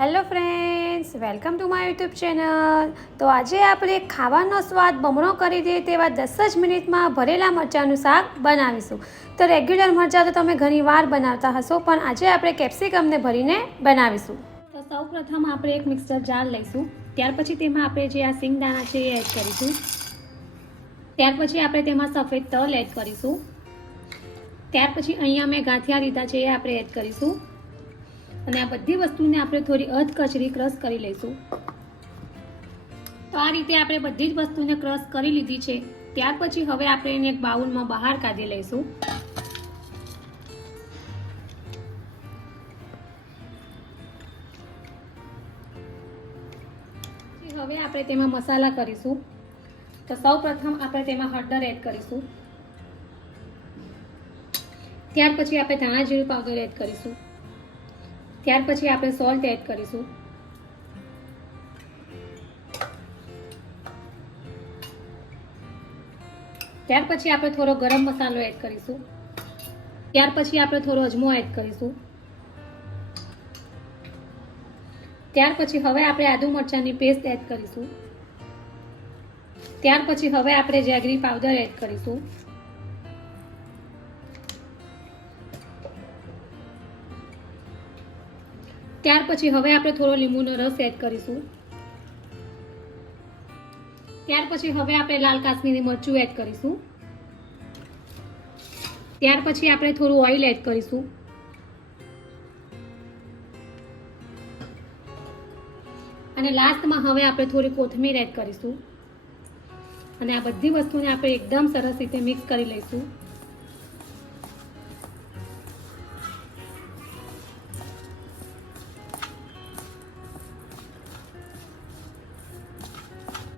Hello friends, welcome to my YouTube channel. તો આજે આપણે ખાવાનો સ્વાદ બમણો કરી દઈએ તેવા 10 જ મિનિટમાં ભરેલા મરચાંનું શાક બનાવીશું. તો રેગ્યુલર મરચાં તો તમે ઘણી વાર બનાવતા હશો, પણ આજે આપણે કેપ્સિકમને ભરીને બનાવીશું. તો સૌપ્રથમ આપણે એક મિક્સર જાર લઈશું. ત્યાર પછી તેમાં આપણે જે આ સિંગદાણા છે એ એડ કરીશું. ત્યાર પછી આપણે તેમાં સફેદ તલ એડ કરીશું. ત્યાર પછી અહીંયા મેં ગાંઠિયા લીધા છે એ આપણે એડ કરીશું. અને આ બધી વસ્તુને આપણે થોડી અધકચરી ક્રશ કરી લઈશું. તો આ રીતે આપણે બધી જ વસ્તુને ક્રશ કરી લીધી છે. ત્યાર પછી હવે આપણે એને એક બાઉલમાં બહાર કાઢી લઈશું. હવે આપણે તેમાં મસાલા કરીશું. તો સૌપ્રથમ આપણે તેમાં હળદર એડ કરીશું. ત્યાર પછી આપણે ધાણા જીરું પાવડર એડ કરીશું. ત્યાર પછી આપણે સોલ્ટ એડ કરીશું. ત્યાર પછી આપણે થોડો ગરમ મસાલો એડ કરીશું. ત્યાર પછી આપણે થોડો અજમો એડ કરીશું. ત્યાર પછી હવે આપણે આદુ મરચાંની પેસ્ટ એડ કરીશું. ત્યાર પછી હવે આપણે જેગરી પાવડર એડ કરીશું. ત્યાર પછી હવે આપણે થોડો લીંબુનો રસ એડ કરીશું. ત્યાર પછી હવે આપણે લાલ કાશ્મીરી મરચું એડ કરીશું. ત્યાર પછી આપણે થોડું ઓઇલ એડ કરીશું. અને લાસ્ટમાં હવે આપણે થોડી કોથમીર એડ કરીશું. અને આ બધી વસ્તુને આપણે એકદમ સરસ રીતે મિક્સ કરી લઈશું.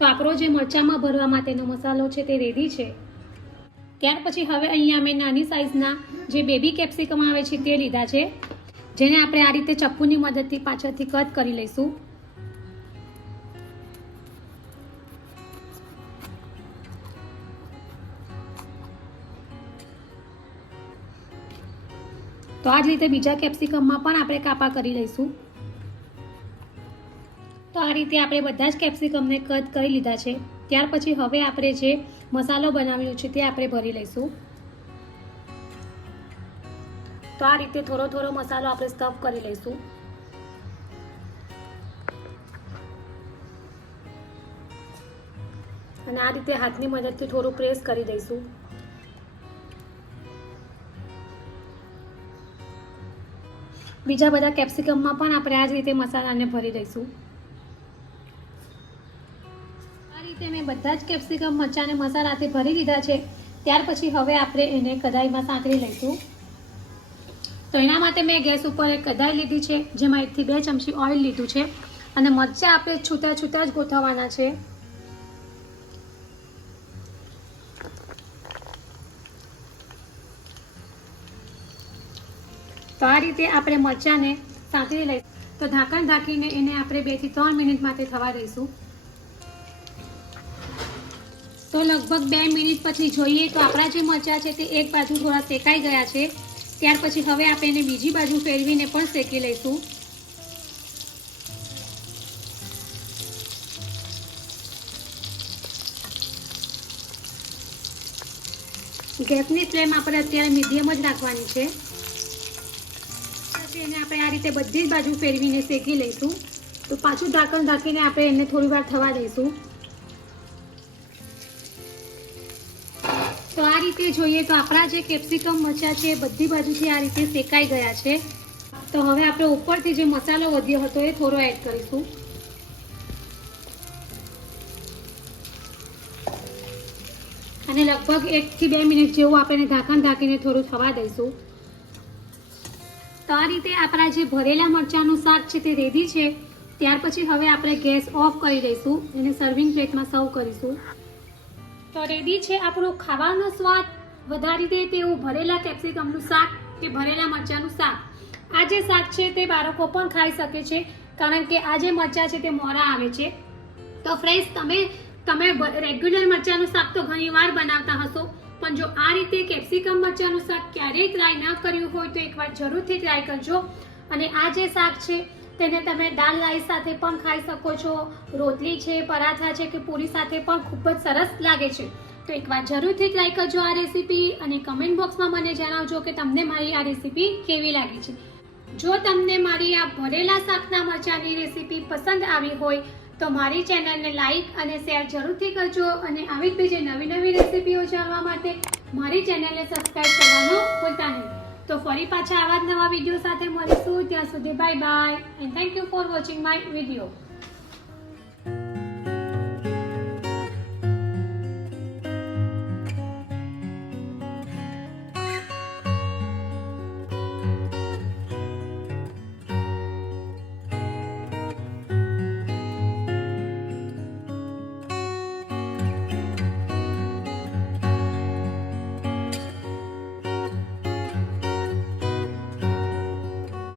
તો આપણો જે મરચાંમાં ભરવા માટેનો મસાલો છે તે રેડી છે. ત્યાર પછી હવે અહીંયા મેં નાની સાઇઝના જે બેબી કેપ્સિકમ આવે છે તે લીધા છે, જેને આપણે આ રીતે ચપ્પુની મદદથી પાછળથી કટ કરી લઈશું. તો આ જ રીતે બીજા કેપ્સિકમમાં પણ આપણે કાપા કરી લઈશું. તો આ રીતે આપણે બધા જ કેપ્સિકમને કટ કરી લીધા છે. ત્યાર પછી હવે આપણે જે મસાલો બનાવ્યો છે તે આપણે ભરી લઈશું. તો આ રીતે થોડો થોડો મસાલો આપણે સ્ટફ કરી લઈશું. અને આ રીતે હાથની મદદથી થોડું પ્રેસ કરી દઈશું. બીજા બધા કેપ્સિકમમાં પણ આપણે આ જ રીતે મસાલાને ભરી દઈશું. મેં બધા જ કેપ્સિકમ મરચાંને મસાલાથી ભરી દીધા છે. ત્યાર પછી હવે આપણે એને કઢાઈમાં સાંતળી લઈશું. તો એના માટે મેં ગેસ ઉપર એક કઢાઈ લીધી છે, જેમાં 1 થી 2 ચમચી ઓઇલ લીધું છે. અને મરચાં આપણે છૂટા છૂટા જ ગોઠવવાના છે. તો આ રીતે આપણે મરચાંને સાંતળી લઈશું. તો ઢાંકણ ઢાંકીને એને આપણે 2 થી 3 મિનિટ માટે થવા દઈશું. તો લગભગ 2 મિનિટ પછી જોઈએ તો આપણા જે મરચાં છે તે એક બાજુ થોડા શેકાઈ ગયા છે. ત્યાર પછી હવે આપણે એને બીજી બાજુ ફેરવીને પણ શેકી લઈશું. ગેસની ફ્લેમ આપણે અત્યારે મીડિયમ જ રાખવાની છે. પછી એને આપણે આ રીતે બધી જ બાજુ ફેરવીને શેકી લઈશું. તો પાછું ઢાંકણ ઢાંકીને આપણે એને થોડી વાર થવા દઈશું. તો આ રીતે જોઈએ તો આપણા જે કેપ્સિકમ મરચાં છે બધી બાજુથી આ રીતે શેકાઈ ગયા છે. તો હવે આપણે ઉપરથી જે મસાલો વધ્યો હતો એ થોડો એડ કરીશું. અને લગભગ 1 થી 2 મિનિટ જેવું આપણે ઢાંકણ ઢાંકીને થોડું થવા દઈશું. તો આ રીતે આપણા જે ભરેલા મરચાંનું શાક છે તે રેડી છે. ત્યાર પછી હવે આપણે ગેસ ઓફ કરી દઈશું. એને સર્વિંગ પ્લેટમાં સર્વ કરીશું. તો રેડી છે આપણું ખાવાનો સ્વાદ વધારી દે તેવું ભરેલા કેપ્સિકમનું શાક કે ભરેલા મરચાંનું શાક. આ જે શાક છે તે બાળકો પણ ખાઈ શકે છે, કારણ કે આ જે મરચાં છે તે મોરા આવે છે. તો ફ્રેન્ડ્સ, તમે રેગ્યુલર મરચાંનું શાક તો ઘણી વાર બનાવતા હશો, પણ જો આ રીતે કેપ્સિકમ મરચાંનું શાક ક્યારેય ટ્રાય ન કર્યું હોય તો એકવાર જરૂરથી ટ્રાય કરજો. અને આ જે શાક છે તેને તમે દાલ રાઈસ સાથે પણ ખાઈ શકો છો, રોટલી છે, પરાઠા છે કે પૂરી સાથે પણ ખૂબ જ સરસ લાગે છે. તો એકવાર જરૂરથી ટ્રાય કરજો આ રેસીપી અને કમેન્ટ બોક્સમાં મને જણાવજો કે તમને મારી આ રેસીપી કેવી લાગી છે. જો તમને મારી આ ભરેલા શાકના મરચાંની રેસીપી પસંદ આવી હોય તો મારી ચેનલને લાઈક અને શેર જરૂરથી કરજો અને આવી જ બીજી નવી રેસીપીઓ જાણવા માટે મારી ચેનલને સબસ્ક્રાઈબ કરવાનું ભૂલતા નહીં. તો ફરી પાછા આવા જ નવા વિડીયો સાથે મળીશું. ત્યાં સુધી bye bye and thank you for watching my video.